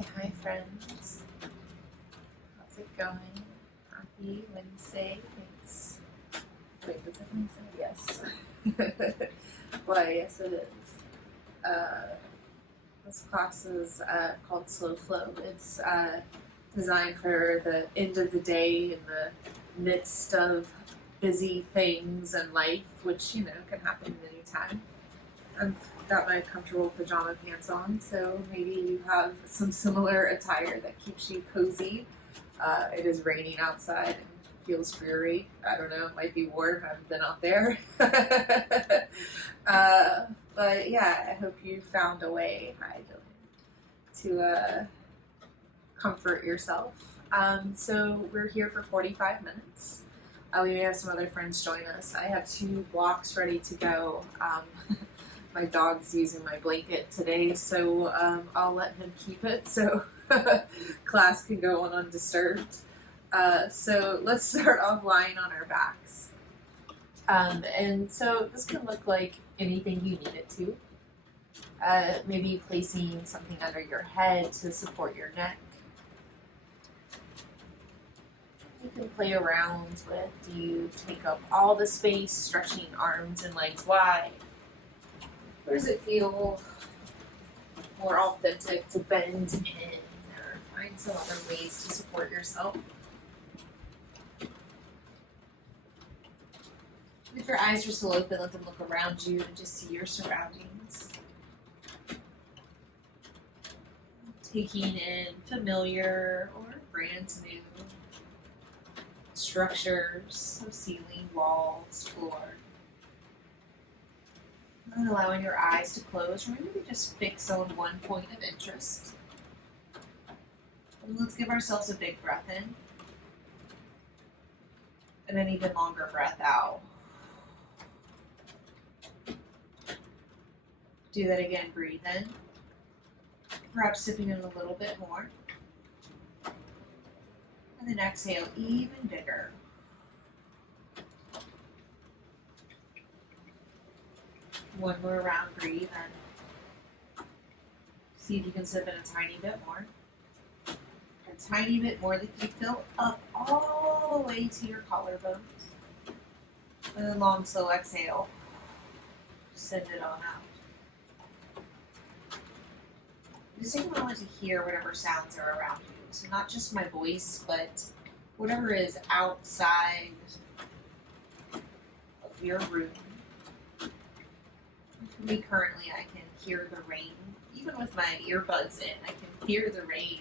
Hi friends. How's it going? Happy Wednesday. Thanks. Wait, is it Wednesday? Yes. Why, yes it is. This class is called Slow Flow. It's designed for the end of the day in the midst of busy things and life, which, you know, can happen at any time. I've got my comfortable pajama pants on, so maybe you have some similar attire that keeps you cozy. It is raining outside and feels dreary. I don't know, it might be warm. I haven't been out there. But yeah, I hope you found a way, to comfort yourself. So we're here for 45 minutes. We may have some other friends join us. I have 2 blocks ready to go. My dog's using my blanket today, so I'll let him keep it so class can go on undisturbed. So let's start off lying on our backs. And so this can look like anything you need it to. Maybe placing something under your head to support your neck. You can play around with, do you take up all the space, stretching arms and legs wide? Or does it feel more authentic to bend in or find some other ways to support yourself? If your eyes are still open, let them look around you and just see your surroundings. Taking in familiar or brand new structures of ceiling, walls, floor. And allowing your eyes to close, or maybe just fix on one point of interest. And let's give ourselves a big breath in. And an even longer breath out. Do that again, breathe in. Perhaps sipping in a little bit more. And then exhale even bigger. One more round, breathe in. See if you can sip in a tiny bit more. A tiny bit more that you fill up all the way to your collarbones. And then long, slow exhale. Send it on out. Just take a moment to hear whatever sounds are around you. So not just my voice, but whatever is outside of your room. For me currently, I can hear the rain. Even with my earbuds in, I can hear the rain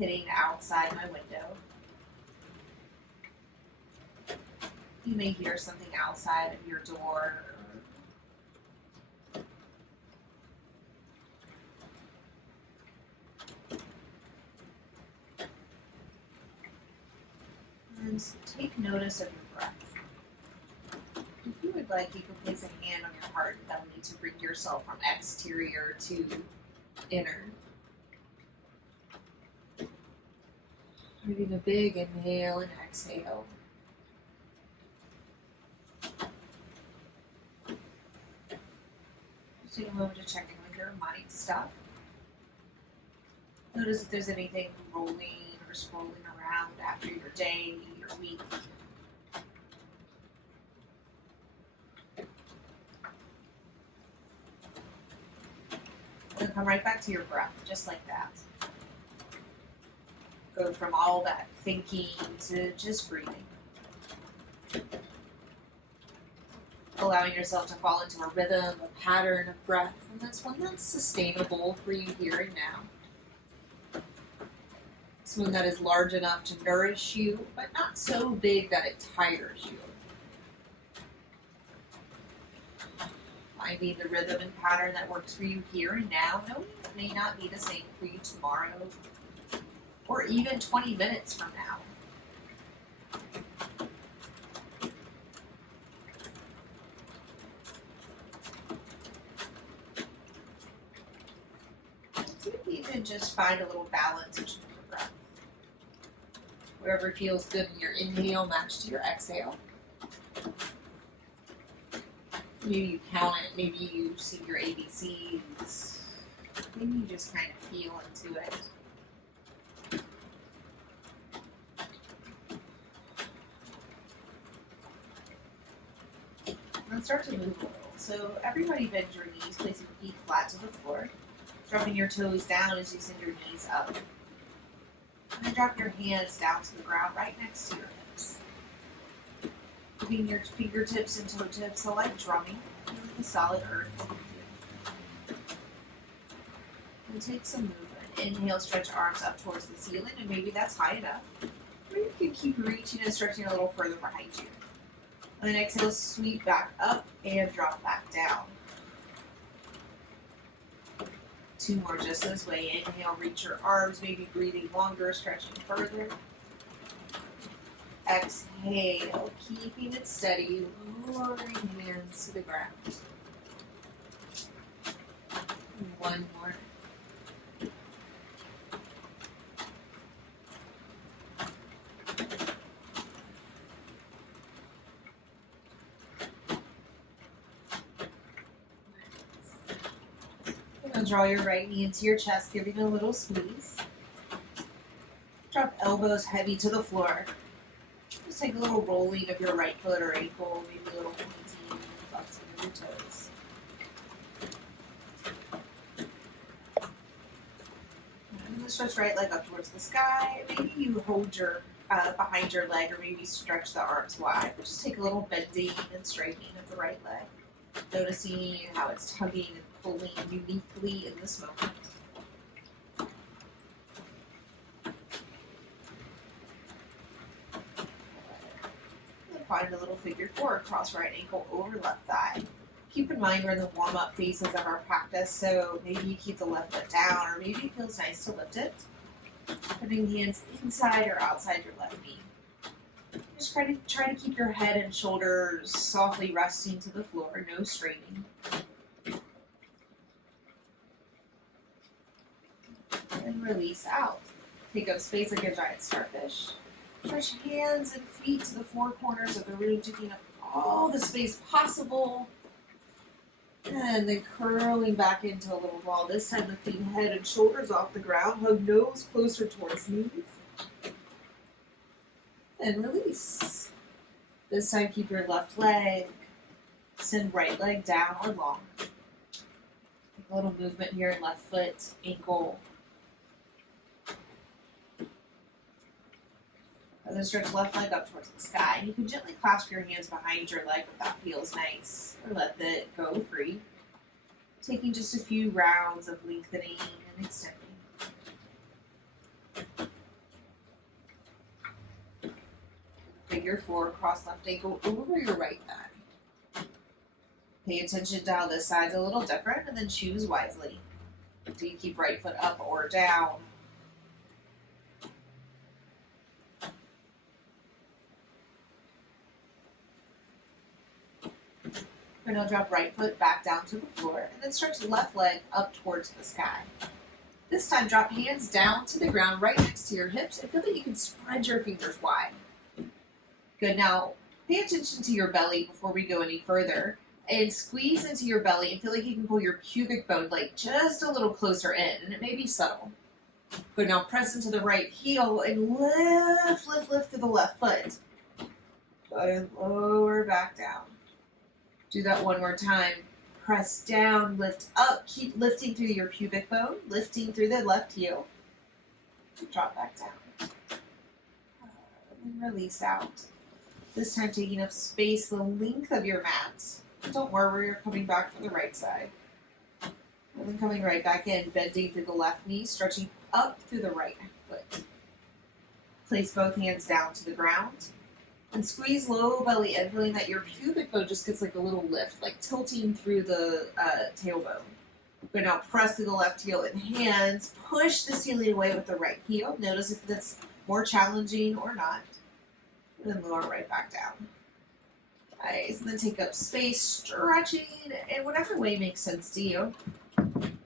hitting outside my window. You may hear something outside of your door. And take notice of your breath. If you would like, you can place a hand on your heart. That will need to bring yourself from exterior to inner. Taking a big inhale and exhale. Just take a moment to check in with your mind stuff. Notice if there's anything rolling or scrolling around after your day, your week. And come right back to your breath, just like that. Go from all that thinking to just breathing. Allowing yourself to fall into a rhythm, a pattern of breath, and that's one that's sustainable for you here and now. It's one that is large enough to nourish you, but not so big that it tires you. Finding the rhythm and pattern that works for you here and now, knowing it may not be the same for you tomorrow, or even 20 minutes from now. See if you can just find a little balance between your breath. Wherever feels good in your inhale, match to your exhale. Maybe you count it, maybe you see your ABCs. Maybe you just kind of feel into it. And start to move a little. So everybody bend your knees, placing your feet flat to the floor. Dropping your toes down as you send your knees up. And then drop your hands down to the ground right next to your hips. Moving your fingertips and toe tips, so like drumming, feeling the solid earth. And take some movement. Inhale, stretch arms up towards the ceiling, and maybe that's high enough. Or you can keep reaching and stretching a little further behind you. And then exhale, sweep back up and drop back down. 2 more just this way. Inhale, reach your arms, maybe breathing longer, stretching further. Exhale, keeping it steady, lowering hands to the ground. And 1 more. Draw your right knee into your chest, giving a little squeeze. Drop elbows heavy to the floor. Just take a little rolling of your right foot or ankle, maybe a little pointing, flexing of your toes. And then stretch right leg up towards the sky. Maybe you hold your behind your leg, or maybe stretch the arms wide. But just take a little bending and straightening of the right leg. Noticing how it's tugging and pulling uniquely in this moment. And find a little figure 4, cross right ankle over left thigh. Keep in mind we're in the warm-up phases of our practice, so maybe you keep the left foot down, or maybe it feels nice to lift it. Putting hands inside or outside your left knee. Just try to keep your head and shoulders softly resting to the floor, no straining. And release out. Take up space like a giant starfish. Stretch hands and feet to the 4 corners of the room, taking up all the space possible. And then curling back into a little ball. This time lifting head and shoulders off the ground. Hug nose closer towards knees. And release. This time keep your left leg. Send right leg down or long. Take a little movement here in left foot, ankle. And then stretch left leg up towards the sky. You can gently clasp your hands behind your leg if that feels nice. Or let it go free. Taking just a few rounds of lengthening and extending. Figure 4, cross left ankle over your right thigh. Pay attention to how this side's a little different, and then choose wisely. Do you keep right foot up or down? We're going to drop right foot back down to the floor, and then stretch left leg up towards the sky. This time, drop hands down to the ground right next to your hips, and feel that you can spread your fingers wide. Good. Now, pay attention to your belly before we go any further, and squeeze into your belly and feel like you can pull your pubic bone like just a little closer in, and it may be subtle. Good. Now, press into the right heel and lift through the left foot. And lower back down. Do that 1 more time. Press down, lift up, keep lifting through your pubic bone, lifting through the left heel. Drop back down. And release out. This time taking up space the length of your mat. Don't worry, you're coming back from the right side. And then coming right back in, bending through the left knee, stretching up through the right foot. Place both hands down to the ground. And squeeze low belly in, feeling that your pubic bone just gets like a little lift, like tilting through the tailbone. But now press through the left heel and hands. Push the ceiling away with the right heel. Notice if that's more challenging or not. And then lower right back down. Nice. And then take up space, stretching in whatever way makes sense to you. And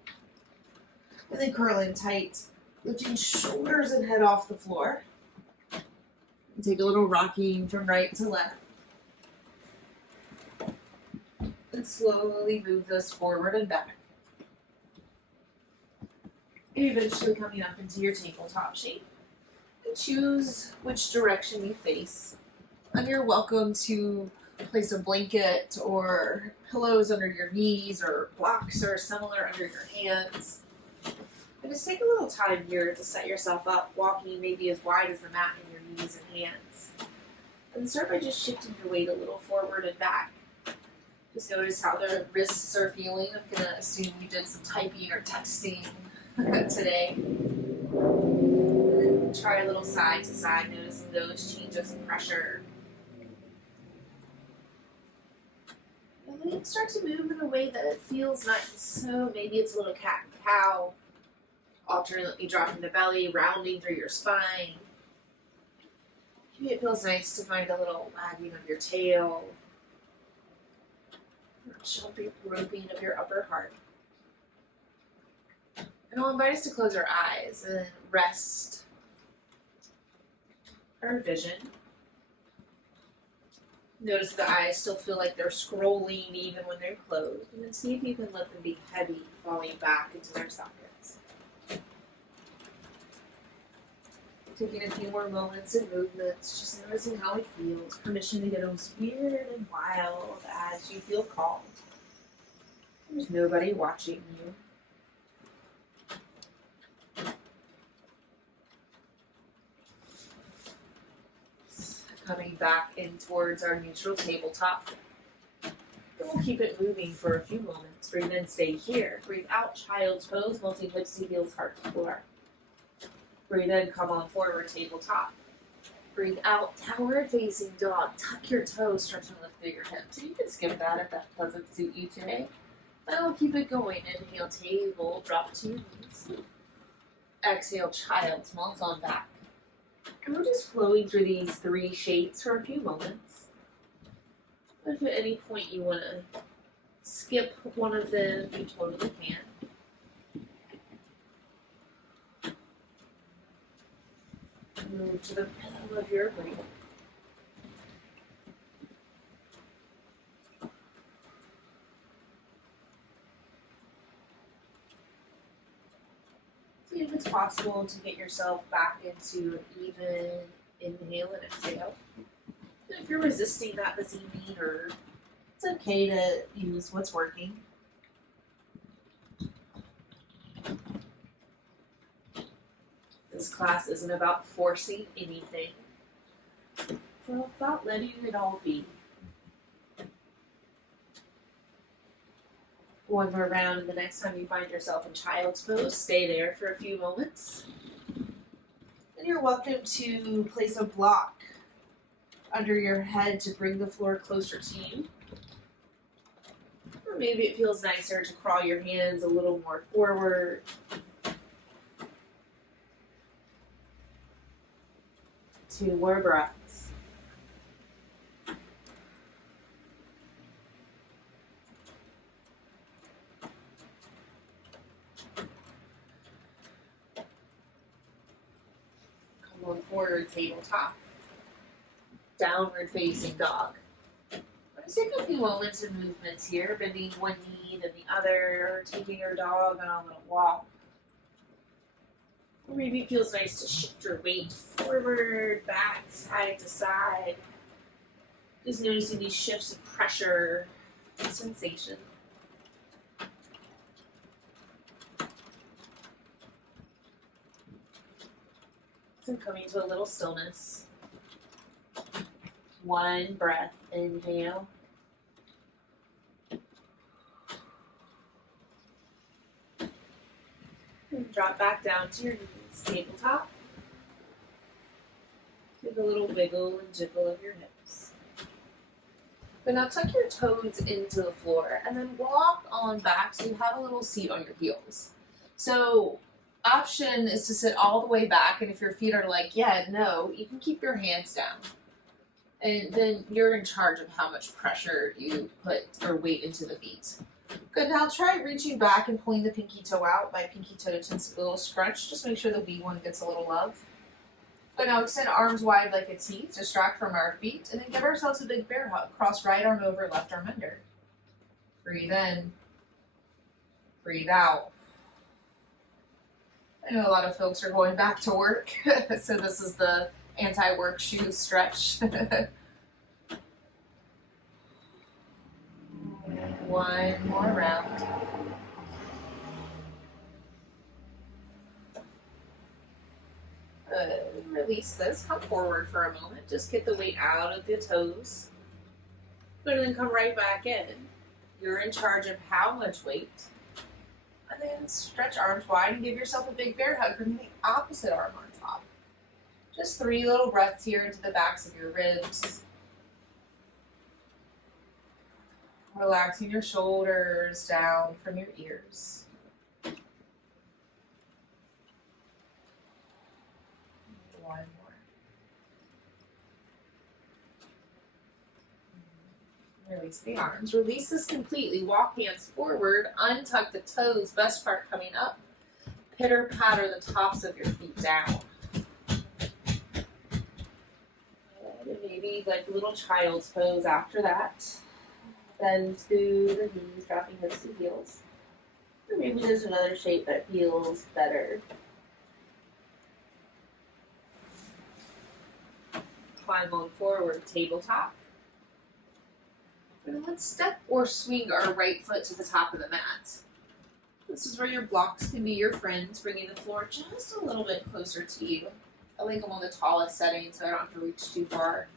then curl in tight, lifting shoulders and head off the floor. Take a little rocking from right to left. And slowly move this forward and back. Eventually coming up into your tabletop shape. And choose which direction you face. And you're welcome to place a blanket or pillows under your knees or blocks or similar under your hands. And just take a little time here to set yourself up, walking maybe as wide as the mat in your knees and hands. And start by just shifting your weight a little forward and back. Just notice how the wrists are feeling. I'm going to assume you did some typing or texting today. And then try a little side to side, noticing those changes in pressure. And then start to move in a way that feels nice. So maybe it's a little cat and cow. Alternately dropping the belly, rounding through your spine. Maybe it feels nice to find a little wagging of your tail, or jumping, roping of your upper heart. And I'll invite us to close our eyes and rest our vision. Notice the eyes still feel like they're scrolling even when they're closed, and then see if you can let them be heavy, falling back into their sockets. Taking a few more moments and movements, just noticing how it feels. Permission to get as weird and wild as you feel called. There's nobody watching you. Coming back in towards our neutral tabletop. And we'll keep it moving for a few moments. Breathe in, stay here. Breathe out, child's pose, melting hips to heels, heart to floor. Breathe in, come on forward, tabletop. Breathe out, downward facing dog. Tuck your toes, stretch and lift through your hips. So you can skip that if that doesn't suit you today. And we'll keep it going. Inhale, table, drop to your knees. Exhale, child's, melt on back. And we're just flowing through these three shapes for a few moments. But if at any point you want to skip one of them, you totally can. Move to the middle of your breath. See if it's possible to get yourself back into an even inhale and exhale. And if you're resisting that this evening, or it's okay to use what's working. This class isn't about forcing anything. It's about letting it all be. One more round, the next time you find yourself in child's pose, stay there for a few moments. And you're welcome to place a block under your head to bring the floor closer to you. Or maybe it feels nicer to crawl your hands a little more forward. 2 more breaths. Come on forward, tabletop. Downward facing dog. Let's take a few moments and movements here, bending one knee to the other, taking your dog on a little walk. Or maybe it feels nice to shift your weight forward, back, side to side. Just noticing these shifts of pressure and sensation. So coming to a little stillness. 1 breath, inhale. And drop back down to your knees, tabletop. Give a little wiggle and jiggle of your hips. But now tuck your toes into the floor and then walk on back so you have a little seat on your heels. So option is to sit all the way back, and if your feet are like, yeah, no, you can keep your hands down. And then you're in charge of how much pressure you put or weight into the feet. Good, now try reaching back and pulling the pinky toe out. My pinky toe tends to be a little scrunched. Just make sure the V1 gets a little love. Good, now extend arms wide like a T, distract from our feet, and then give ourselves a big bear hug. Cross right arm over, left arm under. Breathe in. Breathe out. I know a lot of folks are going back to work, so this is the anti-work shoe stretch. One more round. Release this. Come forward for a moment. Just get the weight out of the toes. But then come right back in. You're in charge of how much weight. And then stretch arms wide and give yourself a big bear hug. Bring the opposite arm on top. Just 3 little breaths here into the backs of your ribs. Relaxing your shoulders down from your ears. One more. Release the arms. Release this completely. Walk hands forward. Untuck the toes. Best part coming up. Pitter patter the tops of your feet down. And maybe like little child's pose after that. Bend through the knees, dropping hips to heels. Or maybe there's another shape that feels better. Climb on forward, tabletop. And let's step or swing our right foot to the top of the mat. This is where your blocks can be your friends, bringing the floor just a little bit closer to you. I like them on the tallest setting so I don't have to reach too far.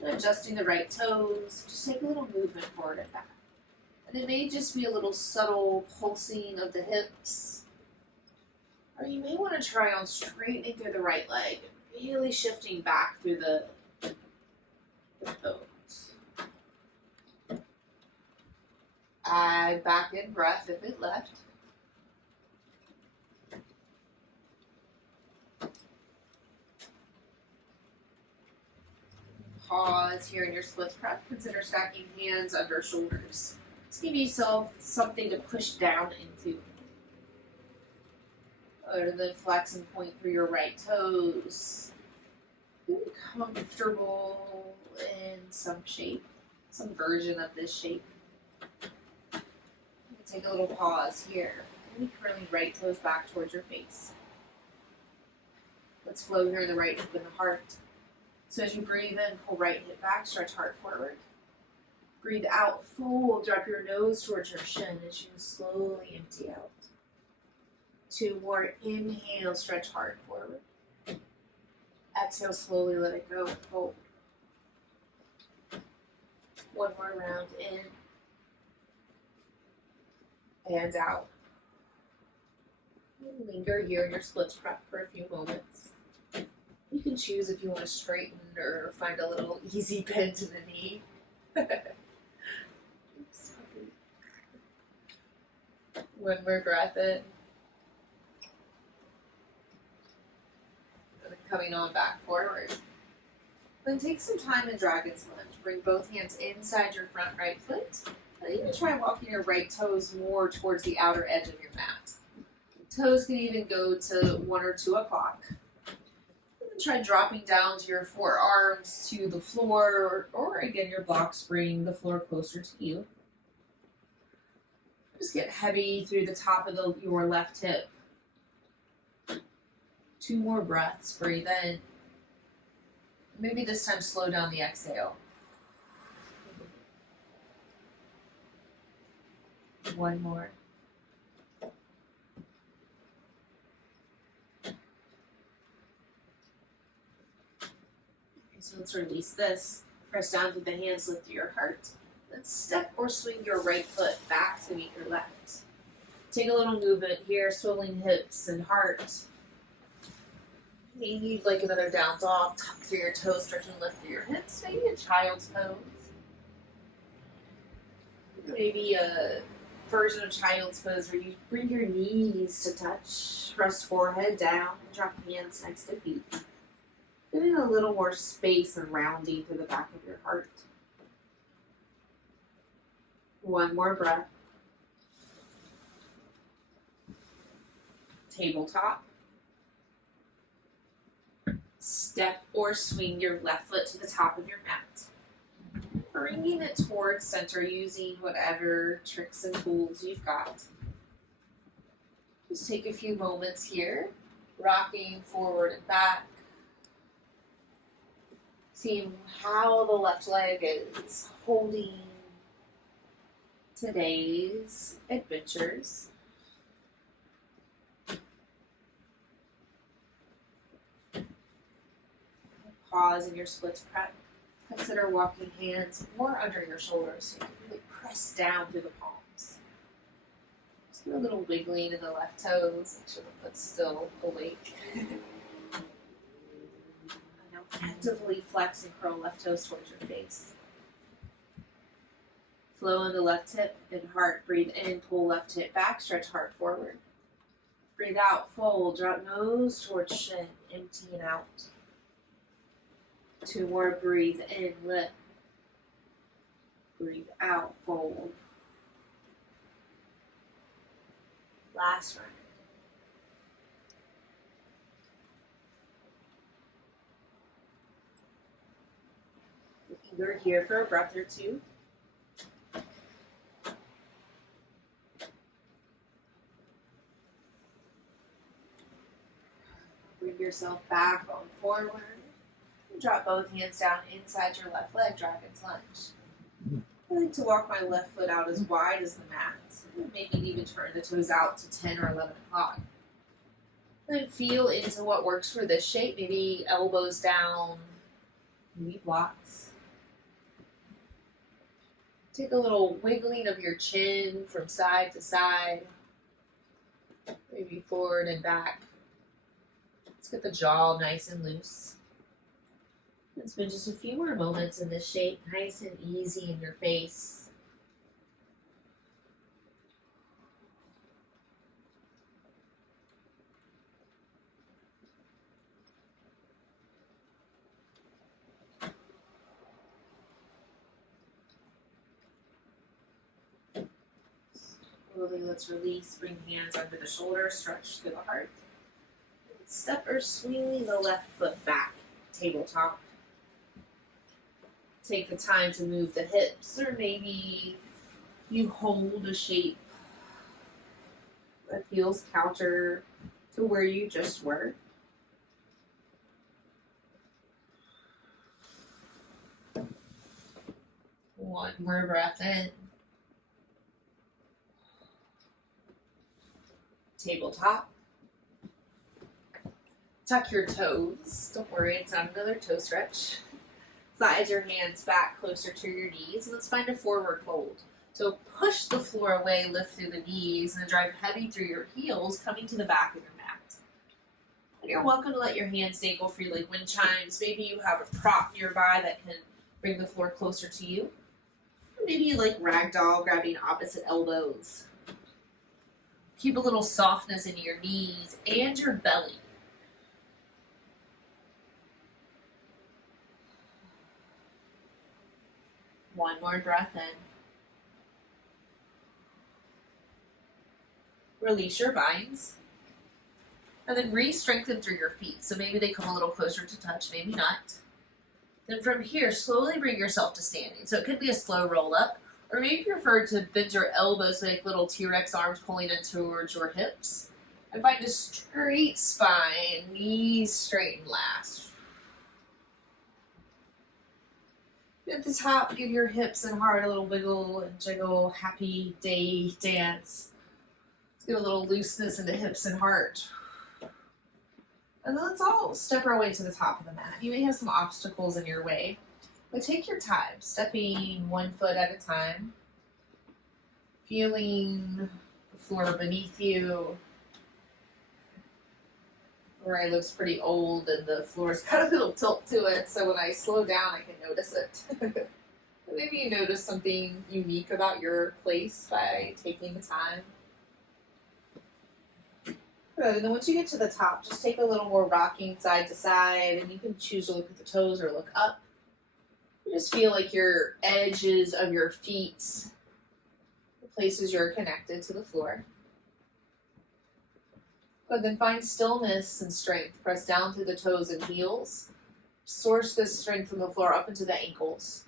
And adjusting the right toes, just take a little movement forward and back. And it may just be a little subtle pulsing of the hips. Or you may want to try on straightening through the right leg, really shifting back through the toes. Add back in breath if it left. Pause here in your split prep. Consider stacking hands under shoulders. Just give yourself something to push down into. Or then flex and point through your right toes. Be comfortable in some shape, some version of this shape. Take a little pause here. Maybe curling right toes back towards your face. Let's flow here in the right hip and the heart. So as you breathe in, pull right hip back, stretch heart forward. Breathe out, fold, drop your nose towards your shin as you slowly empty out. 2 more, inhale, stretch heart forward. Exhale, slowly let it go, fold. 1 more round in. And out. And linger here in your splits prep for a few moments. You can choose if you want to straighten or find a little easy bend to the knee. Oops. 1 more breath in. And then coming on back forward. Then take some time in Dragon's Lunge. Bring both hands inside your front right foot. And even try walking your right toes more towards the outer edge of your mat. Toes can even go to 1 or 2 o'clock. Try dropping down to your forearms to the floor, or again, your blocks bring the floor closer to you. Just get heavy through the top of your left hip. 2 more breaths, breathe in. Maybe this time slow down the exhale. 1 more. So let's release this. Press down with the hands, lift your heart. Then step or swing your right foot back to meet your left. Take a little movement here, swiveling hips and heart. Maybe like another down dog, tuck through your toes, stretch and lift through your hips. Maybe a child's pose. Maybe a version of child's pose where you bring your knees to touch, rest forehead down, drop hands next to feet. Getting a little more space and rounding through the back of your heart. 1 more breath. Tabletop. Step or swing your left foot to the top of your mat. Bringing it towards center using whatever tricks and tools you've got. Just take a few moments here, rocking forward and back. Seeing how the left leg is holding today's adventures. Pause in your splits prep. Consider walking hands more under your shoulders so you can really press down through the palms. Just do a little wiggling in the left toes. Make sure the foot's still awake. Now actively flex and curl left toes towards your face. Flow in the left hip and heart. Breathe in, pull left hip back, stretch heart forward. Breathe out, fold, drop nose towards shin, emptying out. 2 more, breathe in, lift. Breathe out, fold. Last round. We're here for a breath or two. Bring yourself back on forward. Drop both hands down inside your left leg, Dragon's Lunge. I like to walk my left foot out as wide as the mat. Maybe even turn the toes out to 10 or 11 o'clock. Then feel into what works for this shape. Maybe elbows down, maybe blocks. Take a little wiggling of your chin from side to side. Maybe forward and back. Let's get the jaw nice and loose. And spend just a few more moments in this shape, nice and easy in your face. Slowly, let's release, bring hands under the shoulders, stretch through the heart. Step or swing the left foot back, tabletop. Take the time to move the hips, or maybe you hold a shape that feels counter to where you just were. One more breath in. Tabletop. Tuck your toes. Don't worry, it's not another toe stretch. Slide your hands back closer to your knees, and let's find a forward fold. So push the floor away, lift through the knees, and then drive heavy through your heels, coming to the back of your mat. And you're welcome to let your hands dangle free like wind chimes. Maybe you have a prop nearby that can bring the floor closer to you. Or maybe you like ragdoll, grabbing opposite elbows. Keep a little softness in your knees and your belly. One more breath in. Release your binds. And then re-strengthen through your feet. So maybe they come a little closer to touch, maybe not. Then from here, slowly bring yourself to standing. So it could be a slow roll up, or maybe you prefer to bend your elbows like little T-Rex arms pulling in towards your hips. And find a straight spine, knees straighten last. At the top, give your hips and heart a little wiggle and jiggle, happy day dance. Let's get a little looseness in the hips and heart. And then let's all step our way to the top of the mat. You may have some obstacles in your way, but take your time, stepping 1 foot at a time, feeling the floor beneath you. Right, looks pretty old and the floor's got a little tilt to it, so when I slow down I can notice it. Maybe you notice something unique about your place by taking the time. Good, and then once you get to the top, just take a little more rocking side to side, and you can choose to look at the toes or look up. You just feel like your edges of your feet, the places you're connected to the floor. Good, then find stillness and strength. Press down through the toes and heels. Source this strength from the floor up into the ankles.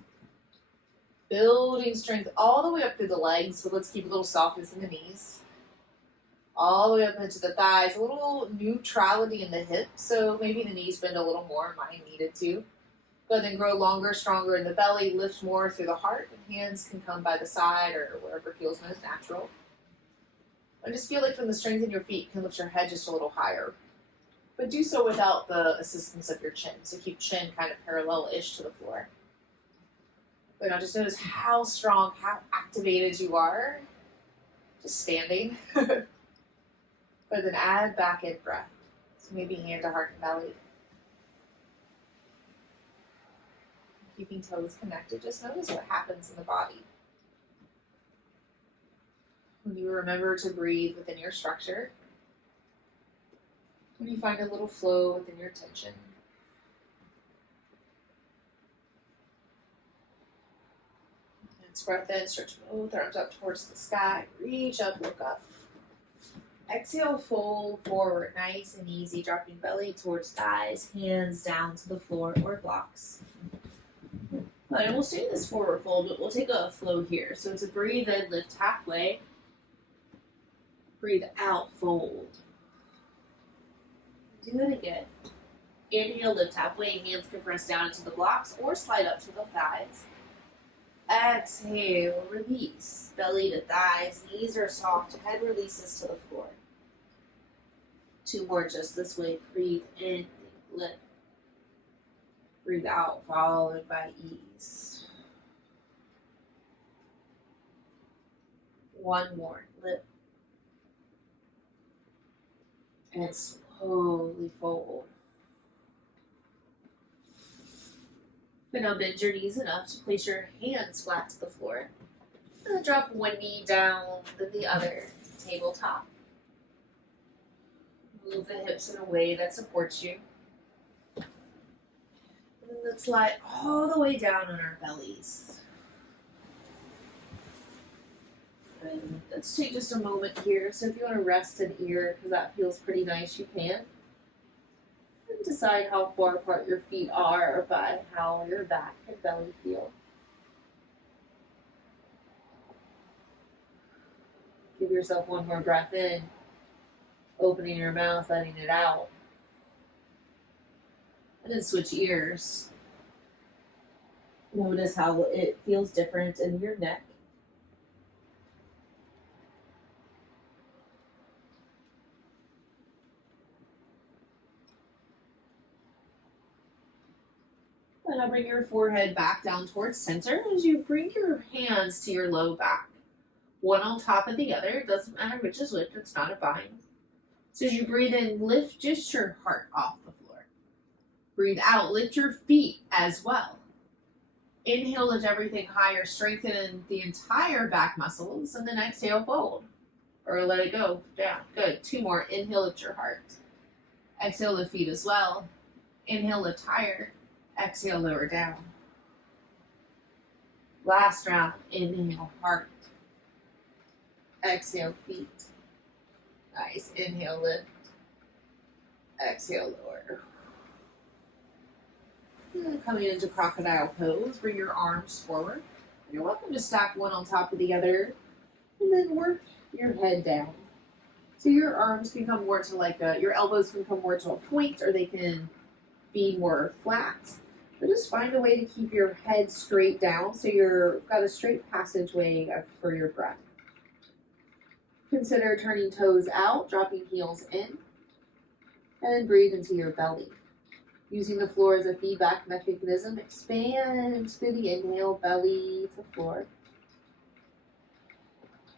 Building strength all the way up through the legs, but let's keep a little softness in the knees. all the way up into the thighs. A little neutrality in the hips, so maybe the knees bend a little more. Mine needed to. Go ahead and grow longer, stronger in the belly. Lift more through the heart. And hands can come by the side or wherever feels most natural. And just feel like from the strength in your feet, you can lift your head just a little higher. But do so without the assistance of your chin. So keep chin kind of parallel-ish to the floor. But now just notice how strong, how activated you are. Just standing. But then add back in breath. So maybe hand to heart and belly. Keeping toes connected, just notice what happens in the body. When you remember to breathe within your structure, when you find a little flow within your tension. And breath in, stretch both arms up towards the sky, reach up, look up. Exhale, fold forward, nice and easy, dropping belly towards thighs, hands down to the floor or blocks. And we'll stay in this forward fold, but we'll take a flow here. So it's a breathe in, lift halfway. Breathe out, fold. Do it again. Inhale, lift halfway. Hands can press down into the blocks or slide up to the thighs. Exhale, release. Belly to thighs, knees are soft, head releases to the floor. Two more just this way. Breathe in, lift. Breathe out, followed by ease. One more, lift. And slowly fold. But now bend your knees enough to place your hands flat to the floor. And then drop one knee down, then the other, tabletop. Move the hips in a way that supports you. And let's lie all the way down on our bellies. And let's take just a moment here. So if you want to rest an ear, because that feels pretty nice, you can. And decide how far apart your feet are by how your back and belly feel. Give yourself one more breath in, opening your mouth, letting it out. And then switch ears. Notice how it feels different in your neck. And now bring your forehead back down towards center as you bring your hands to your low back. One on top of the other. It doesn't matter which is which. It's not a bind. So as you breathe in, lift just your heart off the floor. Breathe out. Lift your feet as well. Inhale, lift everything higher. Strengthen the entire back muscles. And then exhale, fold. Or let it go down. Good. Two more. Inhale, lift your heart. Exhale, lift feet as well. Inhale, lift higher. Exhale, lower down. Last round. Inhale, heart. Exhale, feet. Nice. Inhale, lift. Exhale, lower. Coming into Crocodile Pose, bring your arms forward. You're welcome to stack one on top of the other, and then work your head down. So your arms can come more to your elbows can come more to a point, or they can be more flat. But just find a way to keep your head straight down, so you've got a straight passageway for your breath. Consider turning toes out, dropping heels in, and then breathe into your belly. Using the floor as a feedback mechanism, expand through the inhale, belly to floor.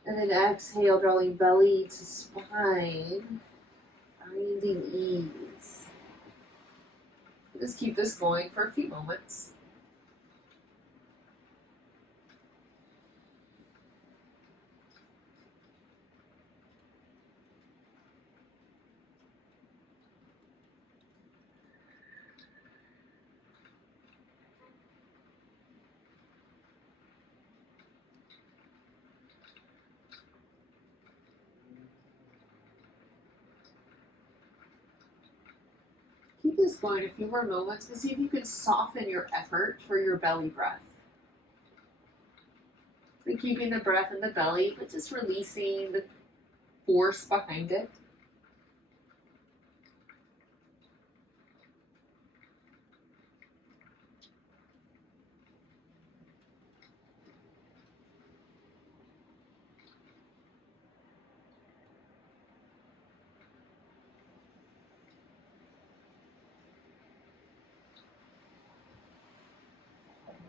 And then exhale, drawing belly to spine, finding ease. Just keep this going for a few moments. Keep this going a few more moments to see if you can soften your effort for your belly breath. So keeping the breath in the belly, but just releasing the force behind it.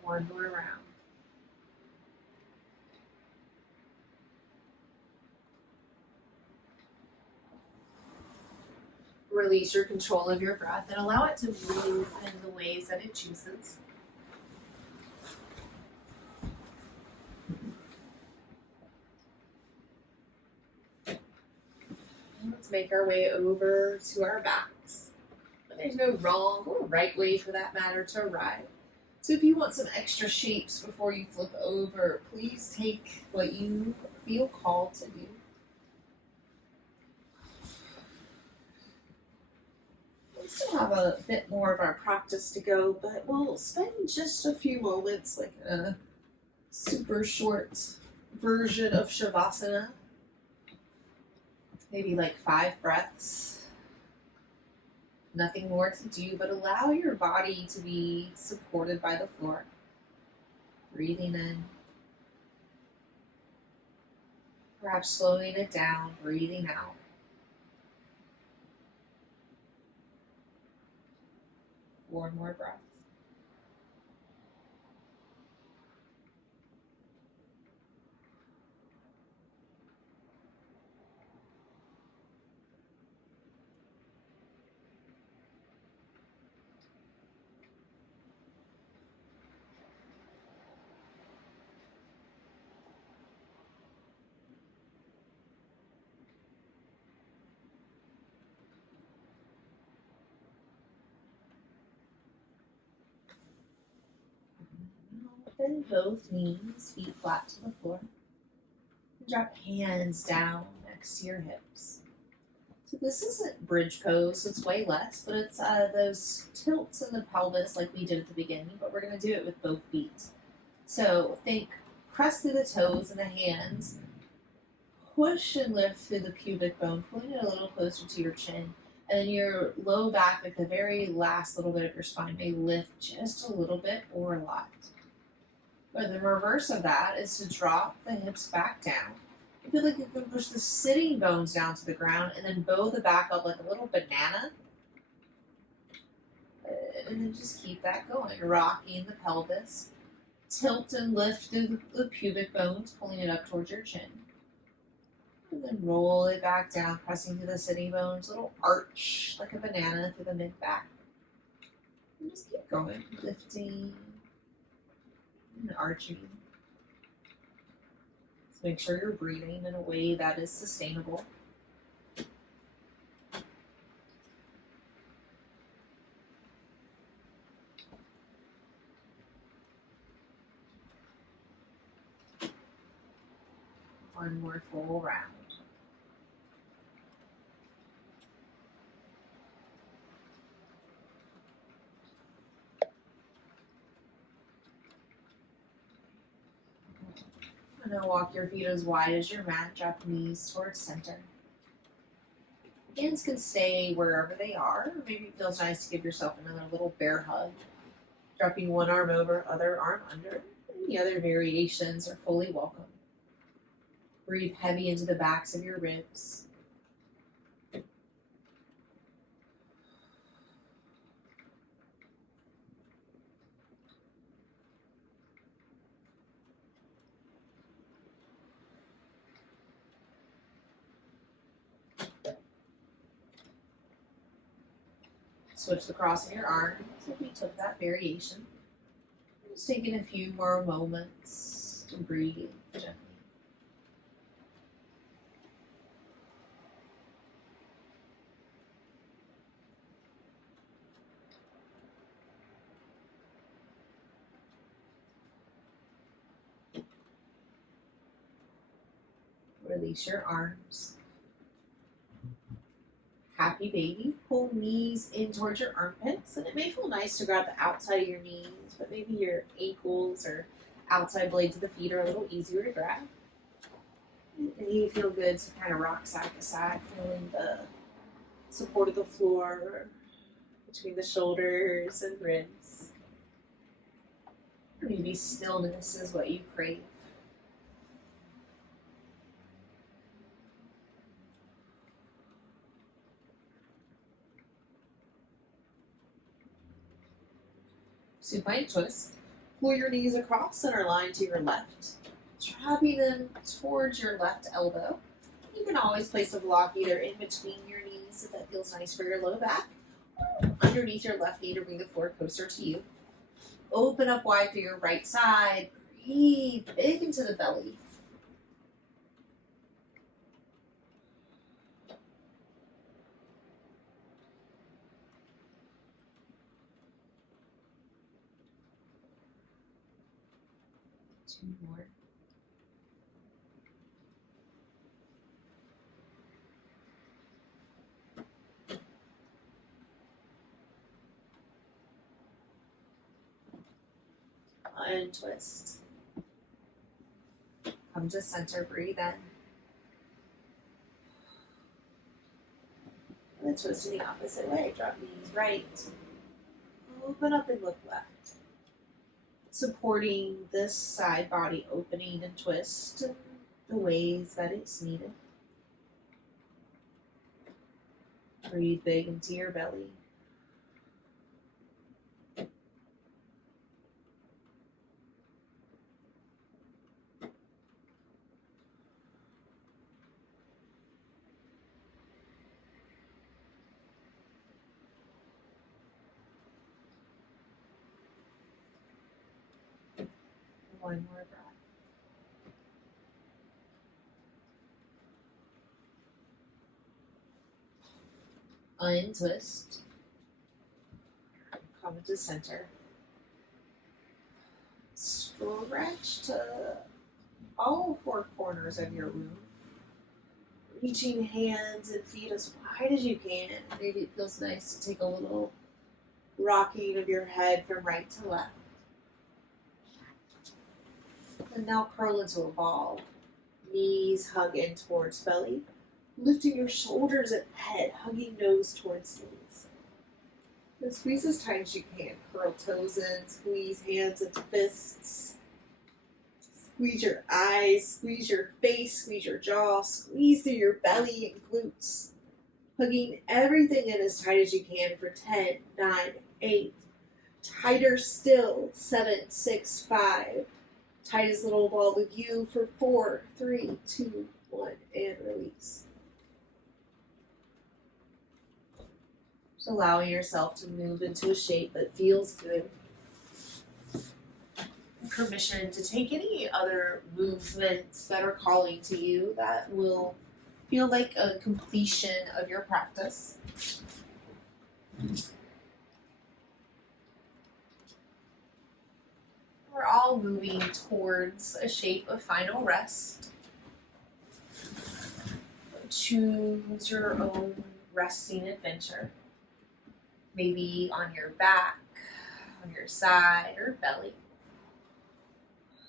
One more round. Release your control of your breath and allow it to move in the ways that it chooses. Let's make our way over to our backs. But there's no wrong or right way for that matter to arrive. So if you want some extra shapes before you flip over, please take what you feel called to do. We still have a bit more of our practice to go, but we'll spend just a few moments, like a super short version of Shavasana. Maybe like 5 breaths. Nothing more to do, but allow your body to be supported by the floor. Breathing in. Perhaps slowing it down, breathing out. One more breath. Bend both knees, feet flat to the floor. And drop hands down next to your hips. So this isn't bridge pose, so it's way less, but it's those tilts in the pelvis like we did at the beginning, but we're going to do it with both feet. So think press through the toes and the hands, push and lift through the pubic bone, pulling it a little closer to your chin. And then your low back, like the very last little bit of your spine, may lift just a little bit or a lot. But the reverse of that is to drop the hips back down. You feel like you can push the sitting bones down to the ground and then bow the back up like a little banana. And then just keep that going. Rocking the pelvis. Tilt and lift through the pubic bones, pulling it up towards your chin. And then roll it back down, pressing through the sitting bones. Little arch like a banana through the mid-back. And just keep going. Lifting and arching. So make sure you're breathing in a way that is sustainable. One more full round. And then walk your feet as wide as your mat, drop knees towards center. Hands can stay wherever they are. Maybe it feels nice to give yourself another little bear hug. Dropping one arm over, other arm under. Any other variations are fully welcome. Breathe heavy into the backs of your ribs. Switch the cross of your arms if you took that variation. Just taking a few more moments to breathe gently. Release your arms. Happy baby. Pull knees in towards your armpits. And it may feel nice to grab the outside of your knees, but maybe your ankles or outside blades of the feet are a little easier to grab. And And you feel good to kind of rock side to side, feeling the support of the floor between the shoulders and ribs. Maybe stillness is what you crave. Supine twist. Pull your knees across and are lined to your left. Dropping them towards your left elbow. You can always place a block either in between your knees if that feels nice for your low back, or underneath your left knee to bring the floor closer to you. Open up wide through your right side. Breathe big into the belly. Two more. Untwist. Come to center, breathe in. And then twist in the opposite way. Drop knees right. Open up and look left. Supporting this side body opening and twist in the ways that it's needed. Breathe big into your belly. One more breath. Untwist. Come to center. Stretch to all four corners of your room. Reaching hands and feet as wide as you can. Maybe it feels nice to take a little rocking of your head from right to left. And now curl into a ball. Knees hug in towards belly. Lifting your shoulders and head, hugging nose towards knees. And squeeze as tight as you can. Curl toes in, squeeze hands into fists. Squeeze your eyes, squeeze your face, squeeze your jaw, squeeze through your belly and glutes. Hugging everything in as tight as you can for 10, 9, 8. Tighter still, 7, 6, 5. Tightest little ball with you for 4, 3, 2, 1, and release. Just allowing yourself to move into a shape that feels good. Permission to take any other movements that are calling to you that will feel like a completion of your practice. We're all moving towards a shape of final rest. Choose your own resting adventure. Maybe on your back, on your side, or belly.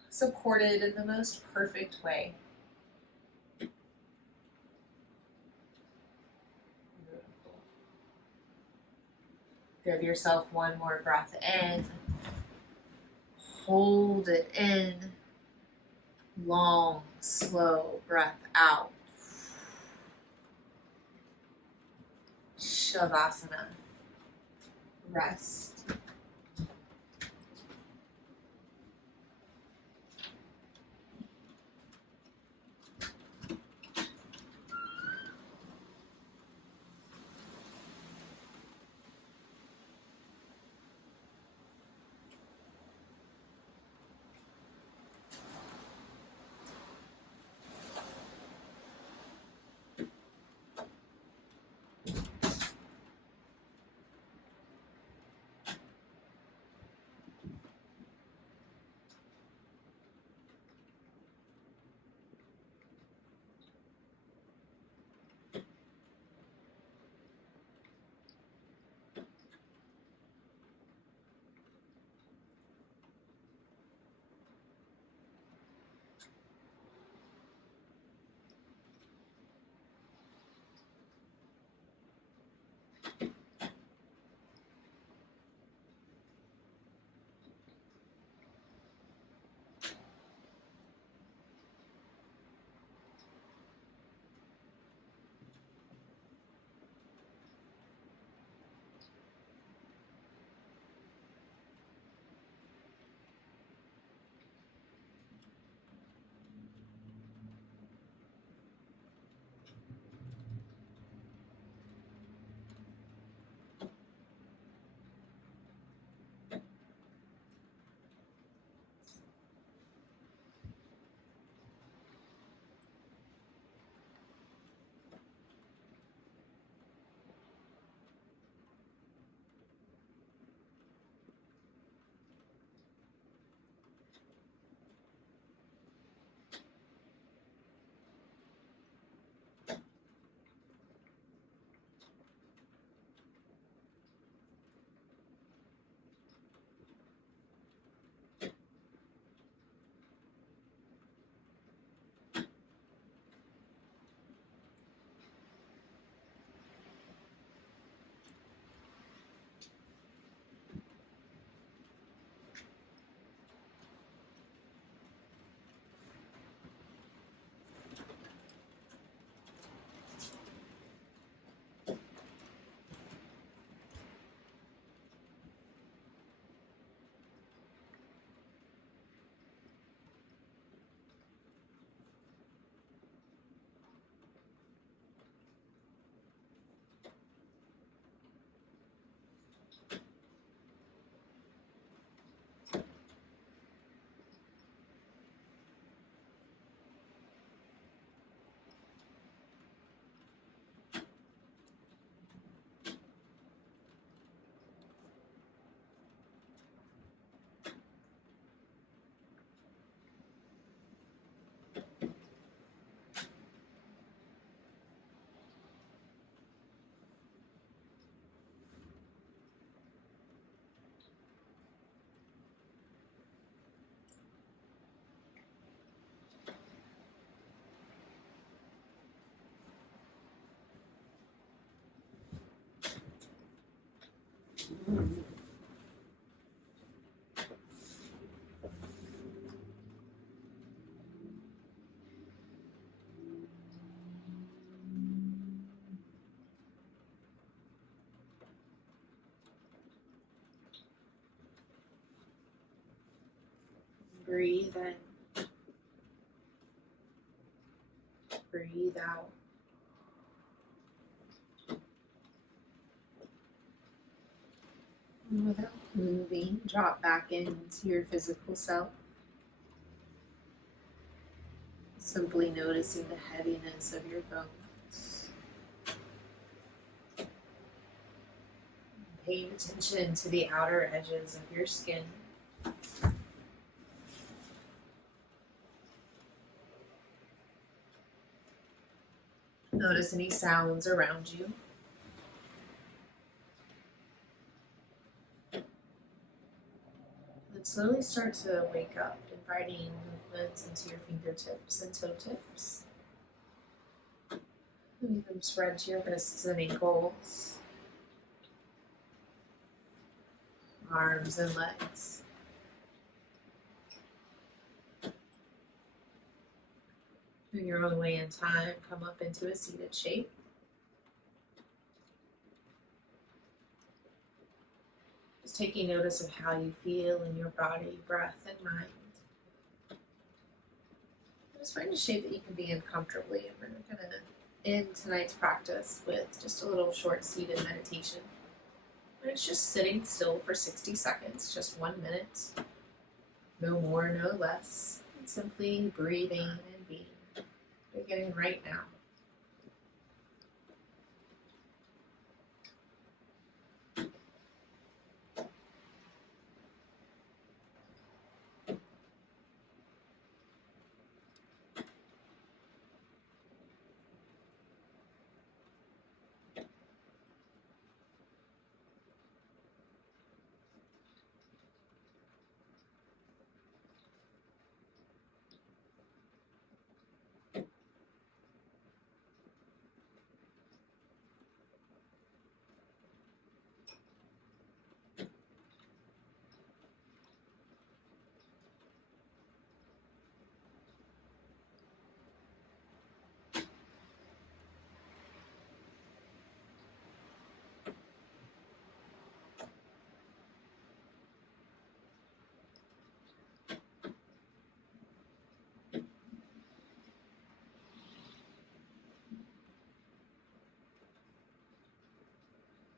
Supported in the most perfect way. Beautiful. Give yourself one more breath in. Hold it in. Long, slow breath out. Shavasana Rest. Breathe in. Breathe out. And without moving, drop back into your physical self. Simply noticing the heaviness of your bones. Paying attention to the outer edges of your skin. Notice any sounds around you. And slowly start to wake up, inviting movements into your fingertips and toe tips. And you can spread to your wrists and ankles, arms and legs. In your own way and time, come up into a seated shape. Just taking notice of how you feel in your body, breath, and mind. Just find a shape that you can be in comfortably, and we're going to end tonight's practice with just a little short seated meditation. And it's just sitting still for 60 seconds, just 1 minute, no more, no less, and simply breathing and being. Beginning right now.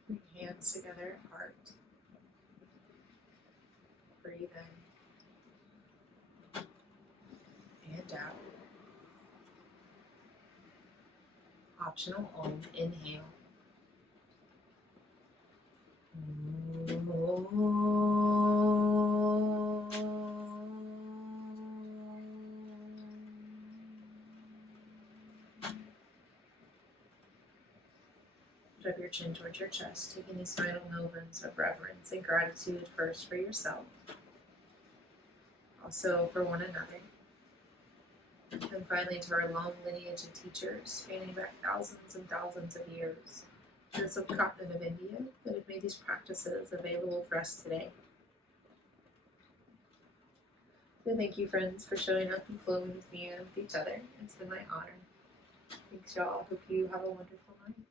Bring hands together at heart. Breathe in and out. Optional Om. Inhale. Drop your chin towards your chest, taking these final moments of reverence and gratitude first for yourself, also for one another, and finally to our long lineage of teachers spanning back thousands and thousands of years to the subcontinent of India that have made these practices available for us today. So thank you, friends, for showing up and flowing with me and with each other. It's been my honor. Thanks, y'all. Hope you have a wonderful night.